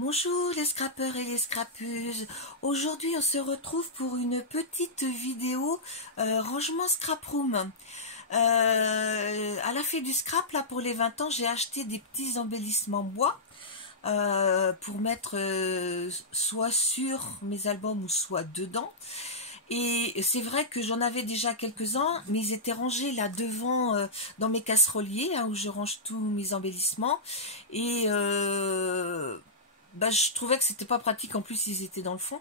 Bonjour les scrappeurs et les scrappeuses. Aujourd'hui on se retrouve pour une petite vidéo rangement scrap room. À la fête du scrap, là pour les 20 ans, j'ai acheté des petits embellissements bois pour mettre soit sur mes albums ou soit dedans. Et c'est vrai que j'en avais déjà quelques-uns, mais ils étaient rangés là devant dans mes casseroliers, hein, où je range tous mes embellissements. Et je trouvais que c'était pas pratique, en plus ils étaient dans le fond.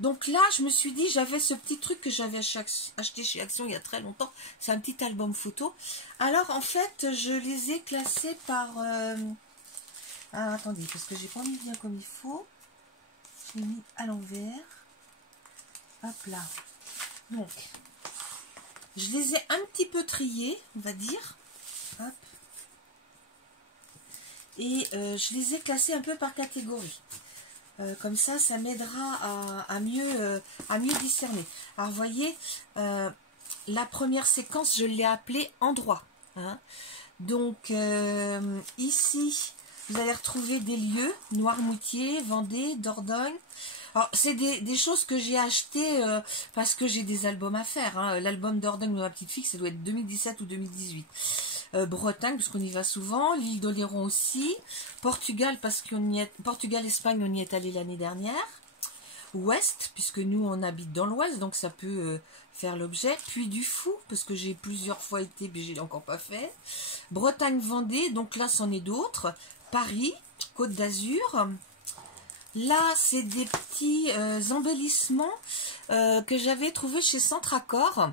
Donc là, je me suis dit, j'avais ce petit truc que j'avais acheté chez Action il y a très longtemps. C'est un petit album photo. Alors en fait, je les ai classés par... Ah, attendez, parce que j'ai pas mis bien comme il faut. J'ai mis à l'envers. Hop là. Donc, je les ai un petit peu triés, on va dire. Hop. Et je les ai classés un peu par catégorie. Comme ça m'aidera à mieux discerner. Alors, vous voyez, la première séquence, je l'ai appelée endroit. Hein. Donc, ici, vous allez retrouver des lieux, Noirmoutier, Vendée, Dordogne. Alors, c'est des choses que j'ai achetées parce que j'ai des albums à faire. Hein. L'album Dordogne de ma petite fille, ça doit être 2017 ou 2018. Bretagne, parce qu'on y va souvent. L'île d'Oléron aussi. Portugal, parce qu'on y est... Portugal-Espagne, on y est allé l'année dernière. Ouest, puisque nous, on habite dans l'Ouest, donc ça peut faire l'objet. Puis du Fou, parce que j'ai plusieurs fois été, mais je l'ai encore pas fait. Bretagne-Vendée, donc là, c'en est d'autres. Paris, Côte d'Azur. Là, c'est des petits embellissements que j'avais trouvés chez Centracor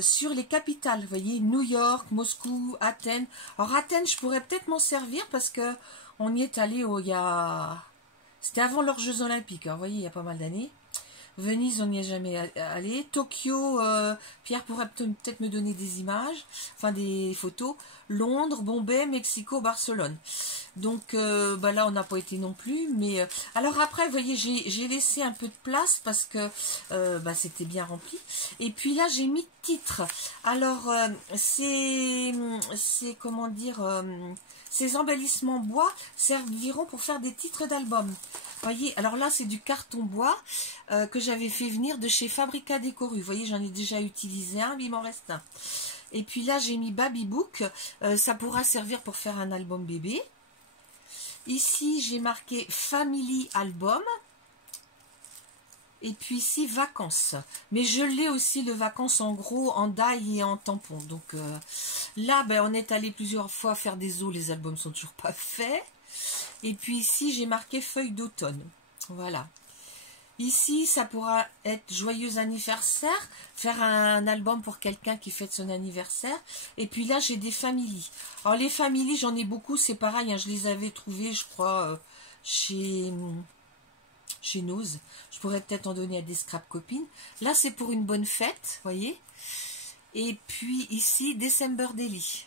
sur les capitales. Vous voyez, New York, Moscou, Athènes. Alors, Athènes, je pourrais peut-être m'en servir parce que on y est allé il y a... C'était avant leurs Jeux Olympiques, hein, vous voyez, il y a pas mal d'années. Venise, on n'y est jamais allé. Tokyo, Pierre pourrait peut-être me donner des images, enfin des photos. Londres, Bombay, Mexico, Barcelone. Donc là, on n'a pas été non plus. Mais alors après, vous voyez, j'ai laissé un peu de place parce que c'était bien rempli. Et puis là, j'ai mis titre. Alors, c'est comment dire, ces embellissements bois serviront pour faire des titres d'albums. Voyez, alors là c'est du carton bois que j'avais fait venir de chez Fabrica Décoru. Vous voyez, j'en ai déjà utilisé un, mais il m'en reste un. Et puis là j'ai mis Baby Book, ça pourra servir pour faire un album bébé. Ici j'ai marqué Family Album. Et puis ici vacances. Mais je l'ai aussi le vacances en gros, en die et en tampon. Donc là on est allé plusieurs fois faire des os, les albums sont toujours pas faits. Et puis ici, j'ai marqué feuille d'automne. Voilà. Ici, ça pourra être joyeux anniversaire, faire un album pour quelqu'un qui fête son anniversaire. Et puis là, j'ai des familles. Alors les familles, j'en ai beaucoup, c'est pareil, hein, je les avais trouvées, je crois, chez Nose. Je pourrais peut-être en donner à des scrap copines. Là, c'est pour une bonne fête, voyez. Et puis ici, December Daily.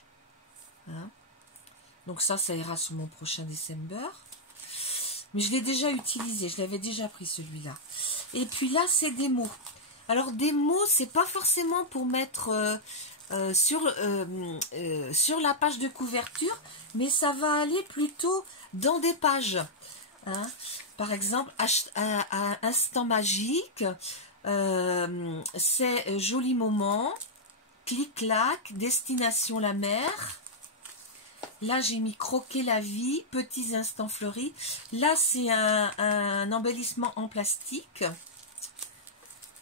Hein. Donc ça ira sur mon prochain December. Mais je l'ai déjà utilisé, je l'avais déjà pris celui-là. Et puis là, c'est des mots. Alors des mots, c'est pas forcément pour mettre sur la page de couverture, mais ça va aller plutôt dans des pages. Hein. Par exemple, instant magique, c'est joli moment, clic-clac, destination la mer. Là, j'ai mis croquer la vie, petits instants fleuris. Là, c'est un embellissement en plastique.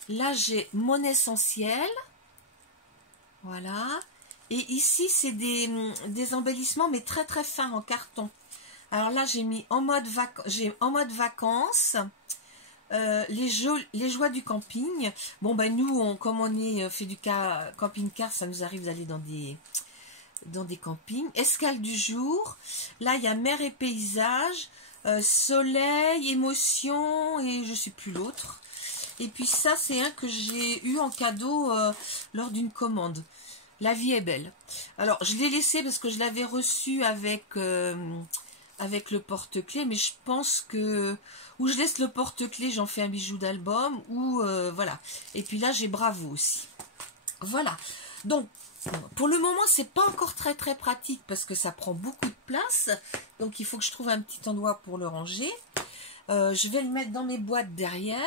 Là, j'ai mon essentiel. Voilà. Et ici, c'est des embellissements, mais très très fins en carton. Alors là, j'ai mis en mode vacances. Les joies du camping. Bon, nous, comme on est fait du camping-car, ça nous arrive d'aller dans des campings. Escale du jour. Là, il y a mer et paysage, soleil, émotion et je sais plus l'autre. Et puis ça, c'est un que j'ai eu en cadeau lors d'une commande. La vie est belle. Alors, je l'ai laissé parce que je l'avais reçu avec le porte-clés, mais je pense que ou je laisse le porte-clés, j'en fais un bijou d'album, ou voilà. Et puis là, j'ai Bravo aussi. Voilà. Donc, Pour le moment, c'est pas encore très pratique parce que ça prend beaucoup de place. Donc, il faut que je trouve un petit endroit pour le ranger. Je vais le mettre dans mes boîtes derrière.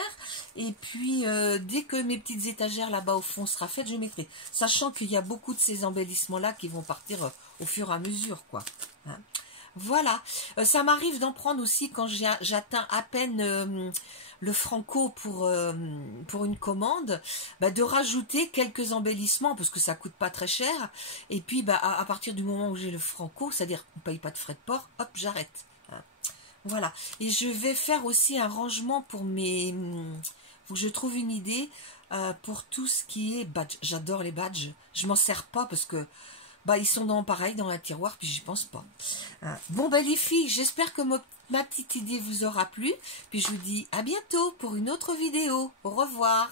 Et puis, dès que mes petites étagères là-bas au fond sera faites, je mettrai. Sachant qu'il y a beaucoup de ces embellissements-là qui vont partir au fur et à mesure, quoi. Hein. Voilà. Ça m'arrive d'en prendre aussi quand j'atteins à peine le franco pour une commande, bah, de rajouter quelques embellissements parce que ça coûte pas très cher. Et puis, bah, à partir du moment où j'ai le franco, c'est-à-dire qu'on ne paye pas de frais de port, hop, j'arrête. Hein. Voilà. Et je vais faire aussi un rangement pour mes... faut que je trouve une idée pour tout ce qui est badge. J'adore les badges. Je m'en sers pas parce que bah, ils sont pareil dans un tiroir, puis j'y pense pas. Bon, bah les filles, j'espère que ma petite idée vous aura plu. Puis je vous dis à bientôt pour une autre vidéo. Au revoir.